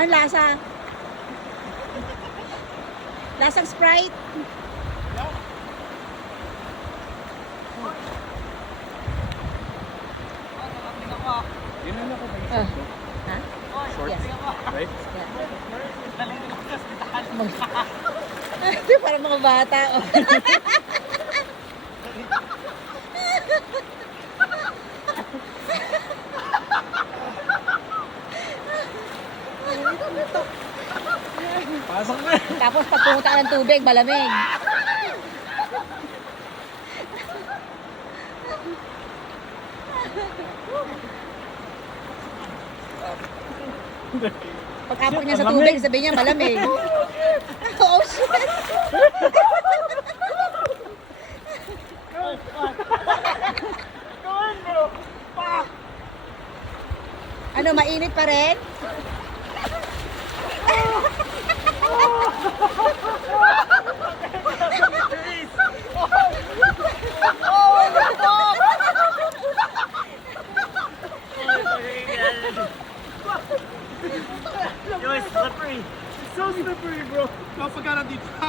Ang lasa? Lasang Sprite? Ginala ko ba yung Ah. short ko? Ha? Short? Yes. Right? Ito parang mga bata. Oh. Pasok na! Tapos pag pumunta ka ng tubig, malamig. Pagkapag niya sa tubig, sabi niya malamig. Oh shit! Ano, mainit pa rin? Yo, it's slippery. It's so slippery, bro. Kapag ka nandito ka.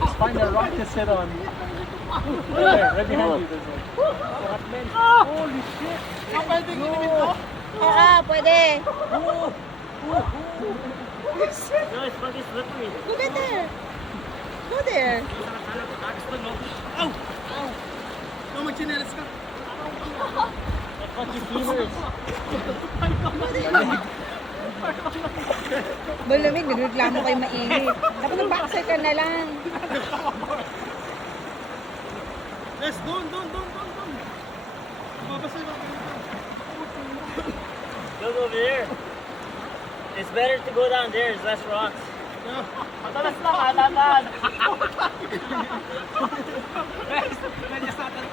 Just find a rock to sit on. Right behind you. There's one. Holy shit! Ang pwede gawin to? Oo, pwede. Yo, it's fucking slippery. Go get there. Go there. Ow! Ow! No, magchinelas ka. The fucking fevers. Malamig, nagreklamo kayo mainit. Dapat ng boxer ka na lang. Yes, doon. Babasay ba? Go over there. It's better to go down there. There's less rocks. Matalas lang, alatan. Medyo sa atin.